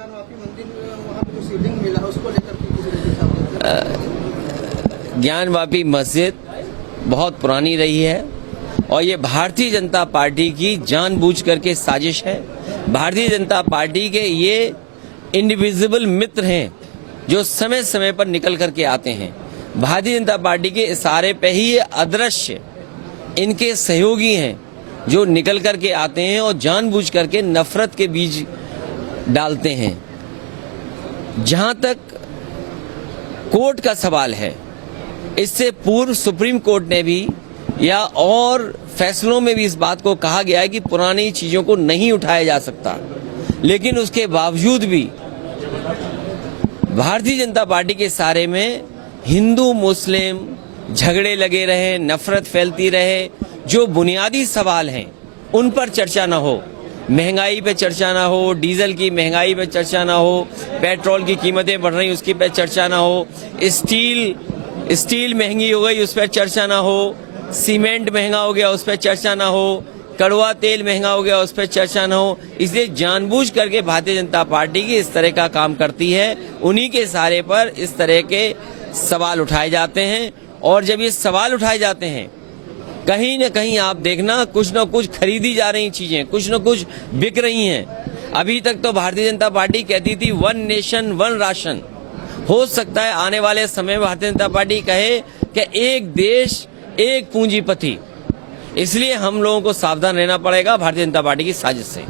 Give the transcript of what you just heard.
ज्ञानवापी मंदिर वहाँ पे जो शिवलिंग मिला उसको लेकर के किस तरीके से आप देखते हैं? ज्ञानवापी मस्जिद बहुत पुरानी रही है और ये भारतीय जनता पार्टी की जानबूझ करके साजिश है। भारतीय जनता पार्टी के ये इंडिविजिबल मित्र हैं जो समय समय पर निकल करके आते हैं। भारतीय जनता पार्टी के इशारे पे ही ये अदृश्य इनके सहयोगी हैं जो निकल करके आते हैं और जानबूझ करके नफरत के बीज डालते हैं। जहां तक कोर्ट का सवाल है, इससे पूर्व सुप्रीम कोर्ट ने भी या और फैसलों में भी इस बात को कहा गया है कि पुरानी चीजों को नहीं उठाया जा सकता, लेकिन उसके बावजूद भी भारतीय जनता पार्टी के सारे में हिंदू मुस्लिम झगड़े लगे रहे, नफरत फैलती रहे। जो बुनियादी सवाल हैं उन पर चर्चा ना हो, महंगाई पे चर्चा ना हो, डीजल की महंगाई पे चर्चा ना हो, पेट्रोल की कीमतें बढ़ रही उसकी पे चर्चा ना हो, स्टील महंगी हो गई उस पर चर्चा ना हो, सीमेंट महंगा हो गया उस पर चर्चा ना हो, कड़वा तेल महंगा हो गया उस पर चर्चा ना हो। इसलिए जानबूझ करके भारतीय जनता पार्टी की इस तरह का काम करती है। उन्हीं के सहारे पर इस तरह के सवाल उठाए जाते हैं और जब ये सवाल उठाए जाते हैं कहीं न कहीं आप देखना कुछ न कुछ खरीदी जा रही चीजें, कुछ न कुछ बिक रही हैं। अभी तक तो भारतीय जनता पार्टी कहती थी 1 नेशन 1 राशन। हो सकता है आने वाले समय में भारतीय जनता पार्टी कहे कि एक देश एक पूंजीपति। इसलिए हम लोगों को सावधान रहना पड़ेगा भारतीय जनता पार्टी की साजिश से।